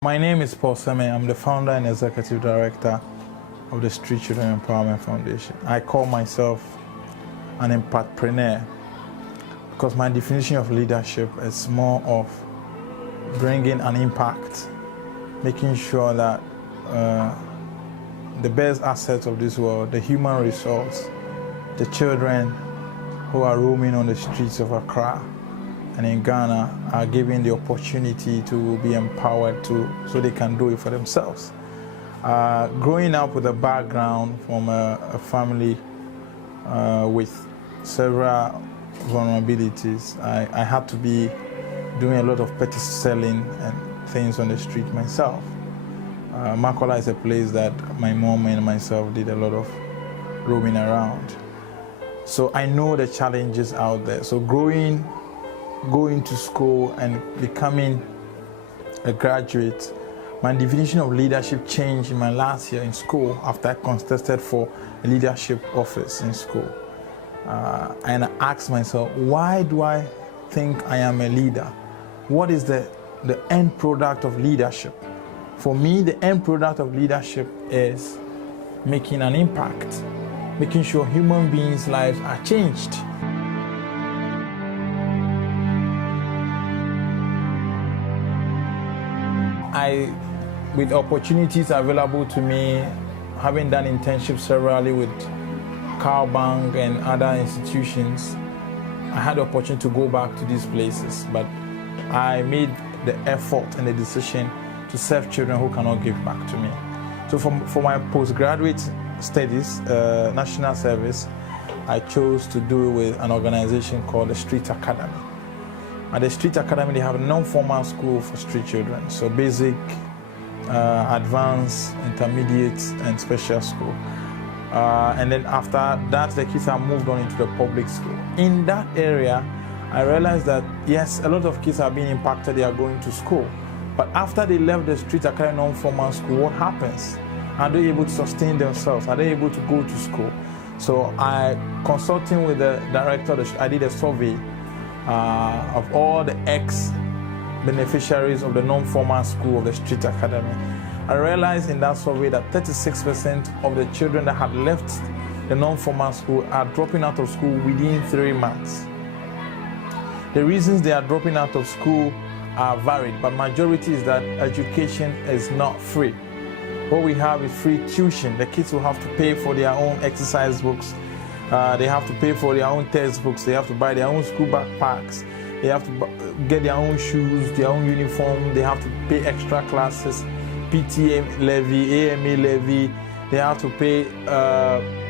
My name is Paul Seme. I'm the founder and executive director of the Street Children Empowerment Foundation. I call myself an impactpreneur because my definition of leadership is more of bringing an impact, making sure that the best assets of this world, the human resource, the children who are roaming on the streets of Accra and in Ghana are given the opportunity to be empowered so they can do it for themselves. Growing up with a background from a family with several vulnerabilities, I had to be doing a lot of petty selling and things on the street myself. Makola is a place that my mom and myself did a lot of roaming around. So I know the challenges out there. So going to school and becoming a graduate, my definition of leadership changed in my last year in school after I contested for a leadership office in school. And I asked myself, why do I think I am a leader? What is the end product of leadership? For me, the end product of leadership is making an impact, making sure human beings' lives are changed. With opportunities available to me, having done internships severally with Bank and other institutions, I had the opportunity to go back to these places, but I made the effort and the decision to serve children who cannot give back to me. So for my postgraduate studies, national service, I chose to do it with an organization called the Street Academy. At the Street Academy, they have a non-formal school for street children, so basic, advanced, intermediate, and special school. And then after that, the kids have moved on into the public school. In that area, I realized that, yes, a lot of kids are being impacted, they are going to school. But after they left the Street Academy non-formal school, what happens? Are they able to sustain themselves? Are they able to go to school? So consulting with the director, I did a survey of all the ex-beneficiaries of the non-formal school of the Street Academy. I realized in that survey that 36% of the children that had left the non-formal school are dropping out of school within 3 months. The reasons they are dropping out of school are varied, but majority is that education is not free. What we have is free tuition. The kids will have to pay for their own exercise books. They have to pay for their own textbooks. They have to buy their own school backpacks. They have to get their own shoes, their own uniform. They have to pay extra classes, PTA levy, AMA levy. They have to pay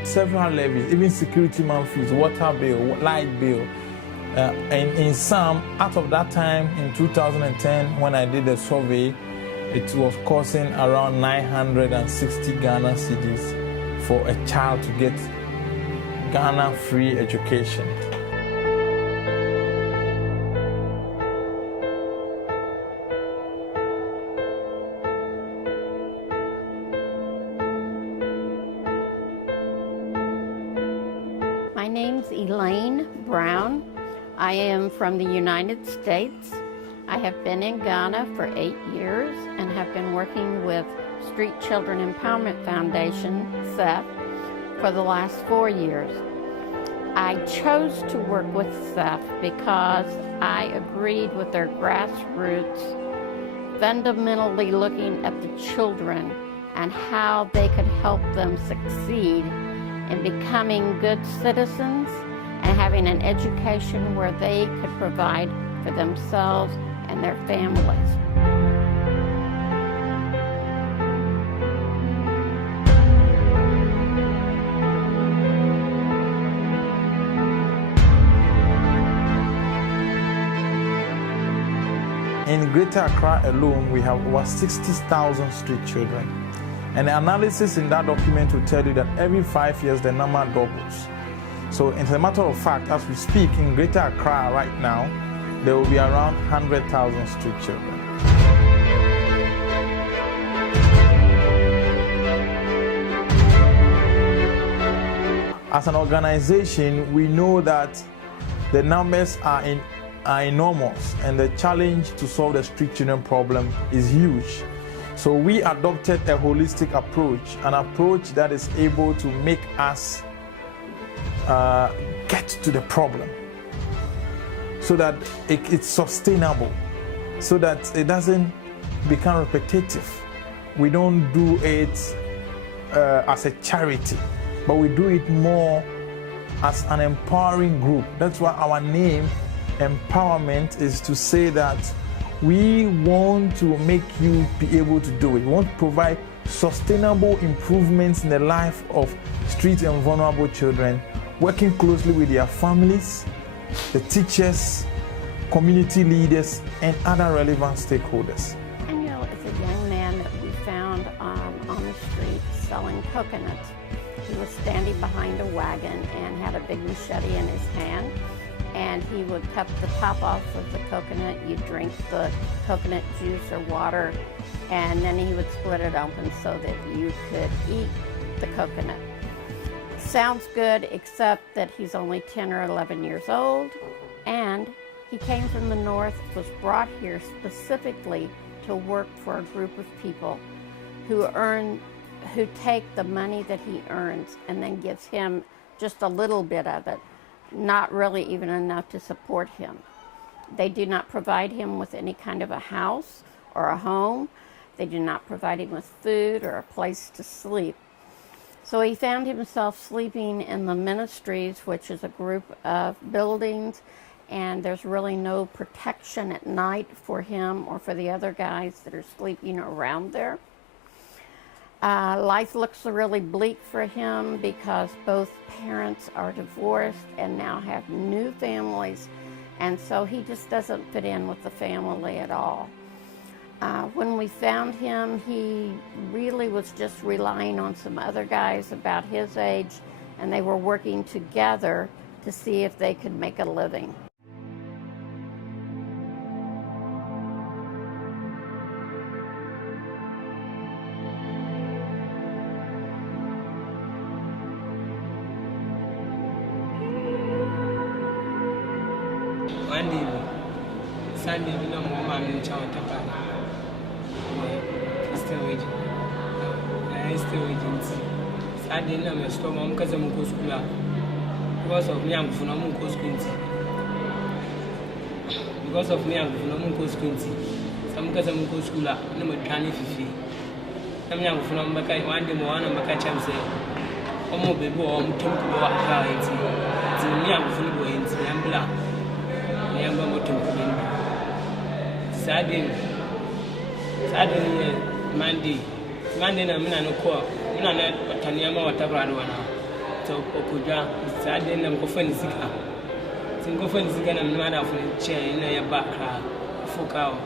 several levies, even security man fees, water bill, light bill. And in some, out of that time in 2010, when I did the survey, it was costing around 960 Ghana cedis for a child to get Ghana free education. My name's Elaine Brown. I am from the United States. I have been in Ghana for 8 years and have been working with Street Children Empowerment Foundation, Scef, for the last 4 years. I chose to work with Scef because I agreed with their grassroots, fundamentally looking at the children and how they could help them succeed in becoming good citizens and having an education where they could provide for themselves and their families. In Greater Accra alone, we have over 60,000 street children. And the analysis in that document will tell you that every 5 years, the number doubles. So as a matter of fact, as we speak, in Greater Accra right now, there will be around 100,000 street children. As an organization, we know that the numbers are enormous, and the challenge to solve the street children problem is huge. So we adopted a holistic approach, an approach that is able to make us get to the problem so that it's sustainable, so that it doesn't become repetitive. We don't do it as a charity, but we do it more as an empowering group. That's why our name, Empowerment, is to say that we want to make you be able to do it. We want to provide sustainable improvements in the life of street and vulnerable children, working closely with their families, the teachers, community leaders, and other relevant stakeholders. Daniel is a young man that we found on the street selling coconuts. He was standing behind a wagon and had a big machete in his hand, and he would cut the top off of the coconut. You drink the coconut juice or water, and then he would split it open so that you could eat the coconut. Sounds good, except that he's only 10 or 11 years old, and he came from the north, was brought here specifically to work for a group of people who take the money that he earns and then gives him just a little bit of it, not really even enough to support him. They do not provide him with any kind of a house or a home. They do not provide him with food or a place to sleep. So he found himself sleeping in the ministries, which is a group of buildings, and there's really no protection at night for him or for the other guys that are sleeping around there. Life looks really bleak for him because both parents are divorced and now have new families, and so he just doesn't fit in with the family at all. When we found him, he really was just relying on some other guys about his age, and they were working together to see if they could make a living. One day, Sunday, we know my mom in China. Still waiting. I still waiting. Sunday, I'm still mom because I'm going to school. Because of me, I'm going to school. Because of me, I'm going to school. Some because I'm going to school. I'm a tiny fifi. I'm young from Makai. One day, more on Makai Cham say, "Oh, my baby, I'm going to go out. It's me, I'm going to go into the umbrella." I'm going to Saturday, Monday, I'm in a call. I'm not a Tanyama or Tabrana. So, Okuja, Saturday, I'm going to Zika. Single friends again, I'm not of a chair in a back, Foucault,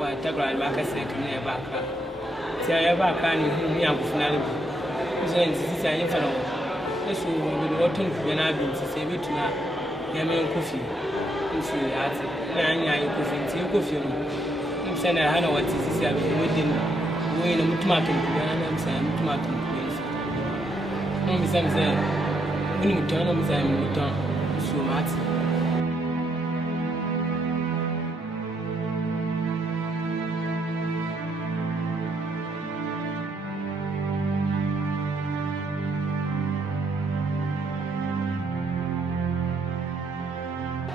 or Tabra, like I said, in a back. Say, I back, and whom you have finally. So, this is an infant. This will be the autumn when I've been to save it to now. Yaman coffee. I coffee. I'm saying I know what is within going a tomato, and I'm saying tomato. No, Miss Sam said, when you turn on Miss Sam, you turn so much.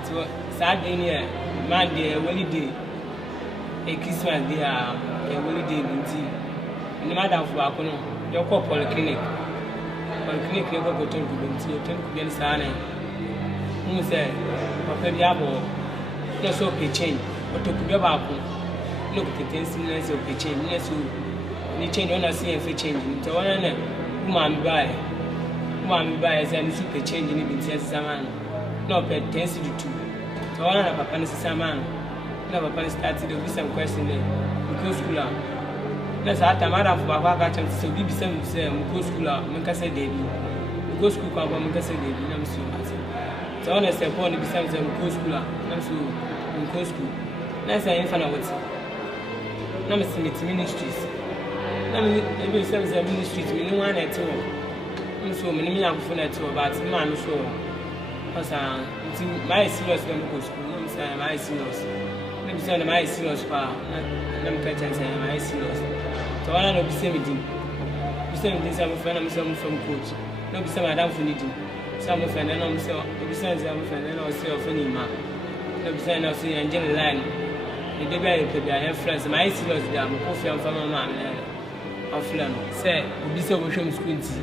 So, Saturday, Monday, a holiday, a Christmas day, a holiday in tea. And the matter of Wacono, your call polyclinic. Polyclinic, you go to the Sana. Who said, Papa Diabo, no so pay change, or to the Baco. Look at the tenseness of pay change, yes, you change on a see if you change. So, woman buy as a super change in the Saman. No, pay 10 to 2. So, one of Papa Saman. Never started to be some question there. Go school. That's how Tamara for Baba so be some go school. Mancasa David. Go school, Mancasa David. I'm so much. So, honest, upon the besides them go school. I'm so in go school. That's an infinite what's number ministries. Maybe some ministries, we know one at all. I'm so many young for that too, but man, so. My serious go school. I'm saying my serious. I'm saying my serious, I'm catching my serious. So one no be same din. Be same din some friend am some from coach. No be same madam for need. Some friend na am say be same some friend na say of any ma. No be same na say engine line. The dey be be I friends my serious dey am ko fi am fama ma am friend. Say obi say we show school nti.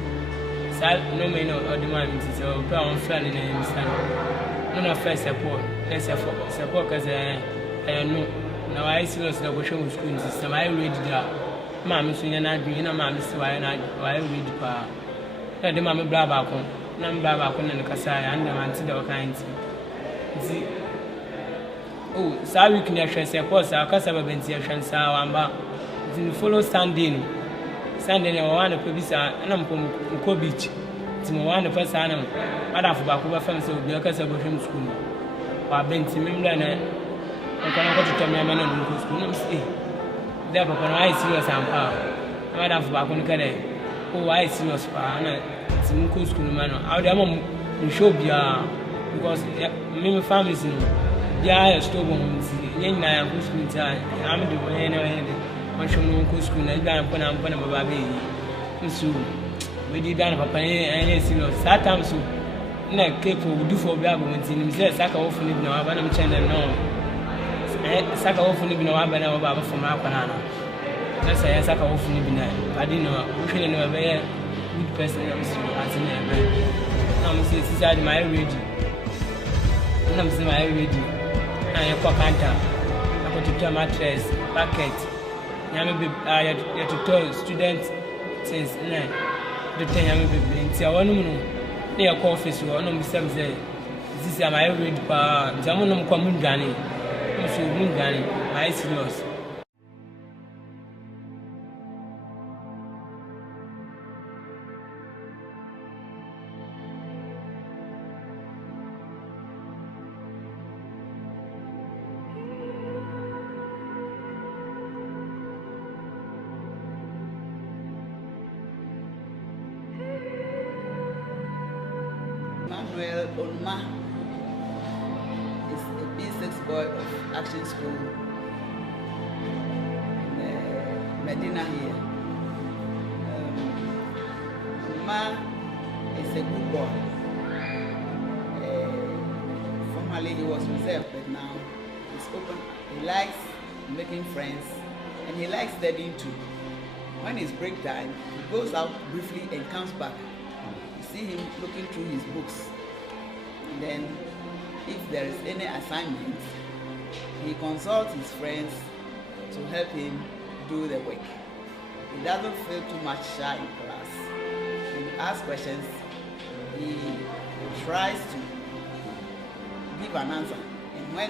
Say no me no or the man nti say o pe am friend na him stand. No first support. Let's support cause no. Now I serious na go show school nti say I ready there. Mama so nya na adwin na mama si why na why ready pa. Na de mama bra ba ko. Na mbra ba ko na kasa ya and man ti the kind nti. Oh, sa week ni ahwe say course akasa ba benti ahwe sa wamba. Nti follow standing. Standing e wa na pe bi sa na mko beach. Nti mo wa na fa sa na madafo ba ko ba fam say obi akasa go hwem school. Wa benti memla na nkwana ko tutu me na no school na say there papa no I serious am pa. Madafo ba ko no kare. Oh, I serious pa na ti mko school no man. How dey am show bia because me family sin ya stove on yen na go school ta am de when na show no go school na ga na baba be so we di dan papa any serious that time so na cake for do for bia bo nti nim say saka wo funi bi na wa ba na channel no saka wo funi bi na wa ba na baba for ma kwa na na say saka wo funi bi na adi no wo hwele no be good person am so as na be na mo say sisa di my ready na mo say my ready na ye kwa kanta na ko tutu mattress bucket nyame be ya tutu student things na the thing nyame be nti awonu mu no na ye ko office wo no mo say this am I ready pa jamu no kwa mundwane mo so mundwane my serious. Onma is a B6 boy of Action School in Medina here. Onma is a good boy. Formerly he was reserved, but now he's open. He likes making friends and he likes studying too. When it's break time, he goes out briefly and comes back. You see him looking through his books. And then, if there is any assignment, he consults his friends to help him do the work. He doesn't feel too much shy in class. When you ask questions, he tries to give an answer. And when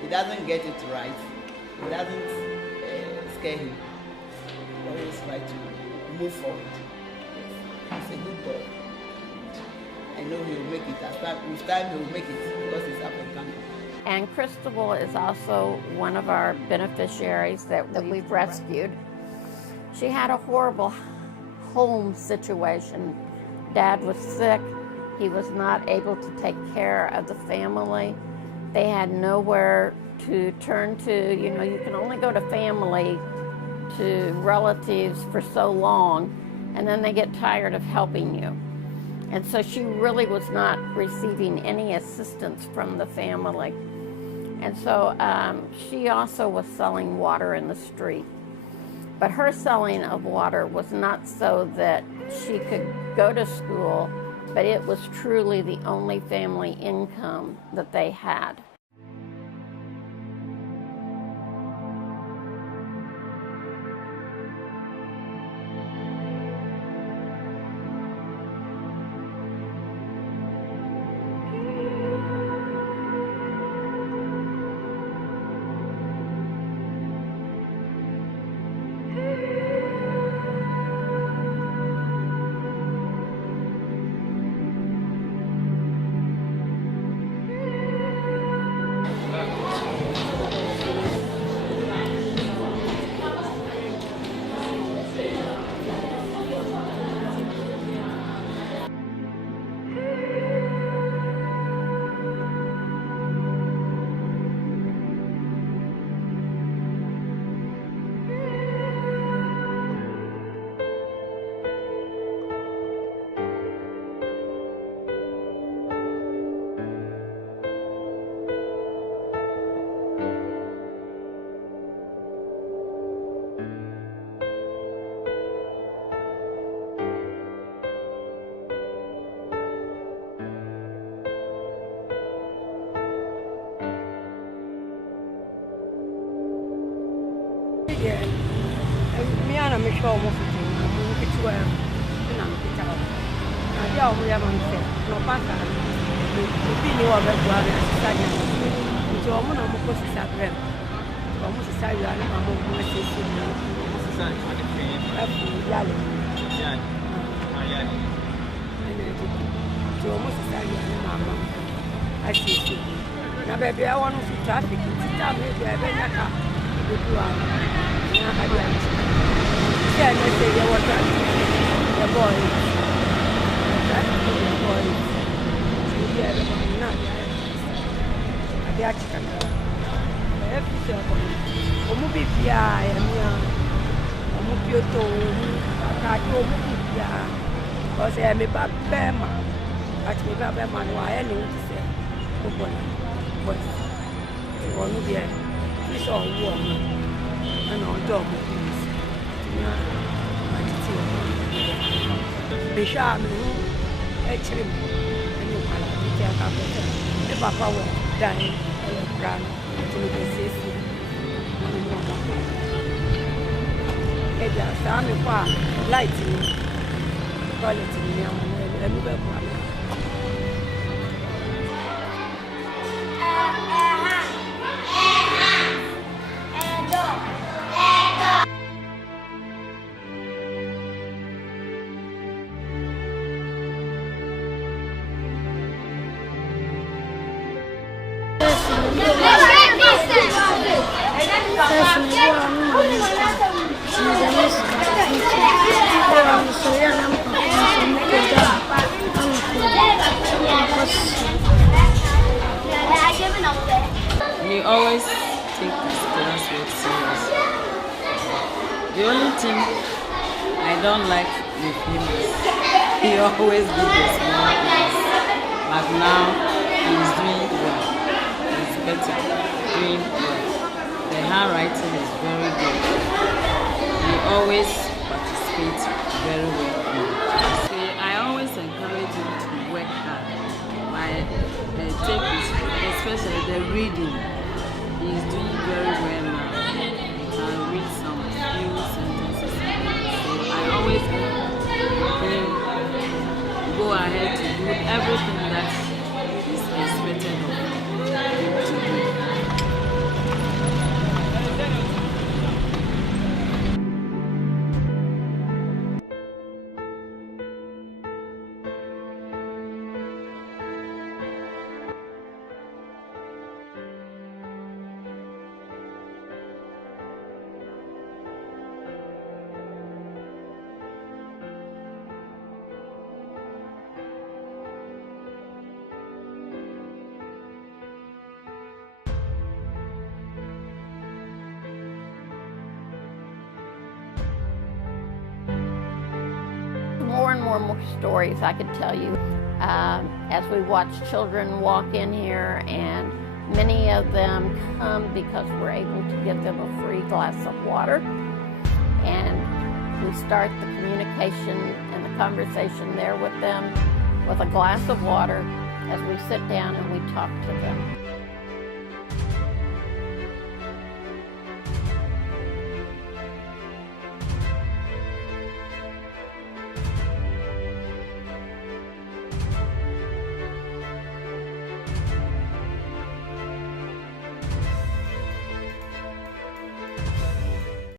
he doesn't get it right, it doesn't scare him. He always try to move forward. He's a good boy. I know he will make it. With time he will make it because he's up and coming. And Cristobal is also one of our beneficiaries that we've rescued. She had a horrible home situation. Dad was sick. He was not able to take care of the family. They had nowhere to turn to. You know, you can only go to family, to relatives for so long, and then they get tired of helping you. And so she really was not receiving any assistance from the family. And so she also was selling water in the street. But her selling of water was not so that she could go to school, but it was truly the only family income that they had. there. Me and I'm sure almost get to where I'm get out. I don't really have on set. No pasta. The new of it was a it's almost a post is at them. Almost a side and I'm almost a so almost a side and mamma. I see. Now, baby, I want to traffic. It's time maybe I better come. The it's all warm and all dog. Bisham, actually, and you can't have the papa was dying and ran to the city. It's a sound of lighting, quality, and move. He always take his classwork serious. The only thing I don't like with him is he always gives a small class. But now he is doing well. He's better, doing well. The handwriting is very good. He always participates very well. See, I always encourage him to work hard. Take his, especially the reading. He is doing very well now. He can read some few sentences. So I always go ahead to do everything that is expected of him to do. More and more stories I could tell you as we watch children walk in here, and many of them come because we're able to give them a free glass of water, and we start the communication and the conversation there with them with a glass of water as we sit down and we talk to them.